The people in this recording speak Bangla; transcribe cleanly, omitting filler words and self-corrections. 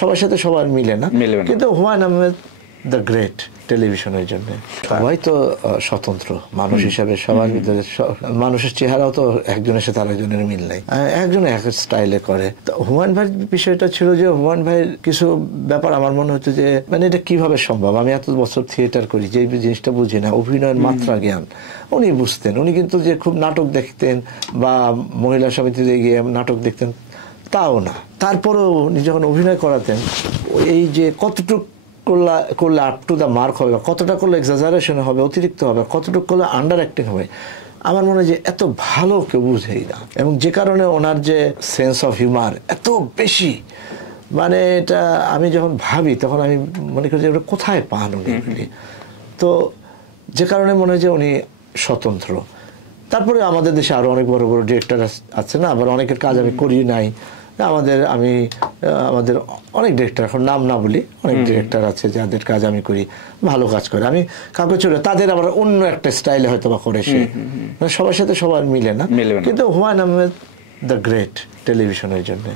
সবার সাথে সবার মিলে না, কিন্তু হুমায়ুন আহমেদ দ্য গ্রেট টেলিভিশনের জন্য। সবাই তো স্বতন্ত্র মানুষ হিসাবে, সবার ভিতরে মানুষের চেহারাও তো একজনের সাথে আরেকজনের মিল নাই, একজন এক স্টাইলে করে। হুমায়ুন ভাইয়ের বিষয়টা ছিল যে হুমায়ুন ভাইয়ের কিছু ব্যাপার আমার মনে হতো যে মানে এটা কিভাবে সম্ভব, আমি এত বছর থিয়েটার করি, যে জিনিসটা বুঝি না, অভিনয়ের মাত্রা জ্ঞান উনি বুঝতেন। উনি কিন্তু যে খুব নাটক দেখতেন বা মহিলা সমিতিতে গিয়ে নাটক দেখতেন তাও না, তারপরেও উনি যখন অভিনয় করাতেন এই যে কতটুকু করলে আপ টু দ্য মার্ক হবে, কতটা করলে এক্সাজারেশন হবে, অতিরিক্ত হবে, কতটুকু করলে আন্ডার অ্যাক্টিং হবে, আমার মনে হয় যে এত ভালো কেউ বুঝেই না। এবং যে কারণে ওনার যে সেন্স অফ হিউমার এত বেশি, মানে এটা আমি যখন ভাবি তখন আমি মনে করি যে ওটা কোথায় পান উনি। তো যে কারণে মনে হয় যে উনি স্বতন্ত্র। তারপরে আমাদের দেশে আরও অনেক বড় বড় ডিরেক্টর আছে না, আবার অনেকের কাজ আমি করি নাই, আমাদের অনেক ডিরেক্টর, এখন নাম না বলি, অনেক ডিরেক্টর আছে যাদের কাজ আমি করি, ভালো কাজ করে, আমি কাউকে চলে, তাদের আবার অন্য একটা স্টাইলে হয়তো বা করে, সে সবার সাথে সবার মিলে না, কিন্তু হুমায়ুন আহমেদ দ্য গ্রেট টেলিভিশনের জন্য।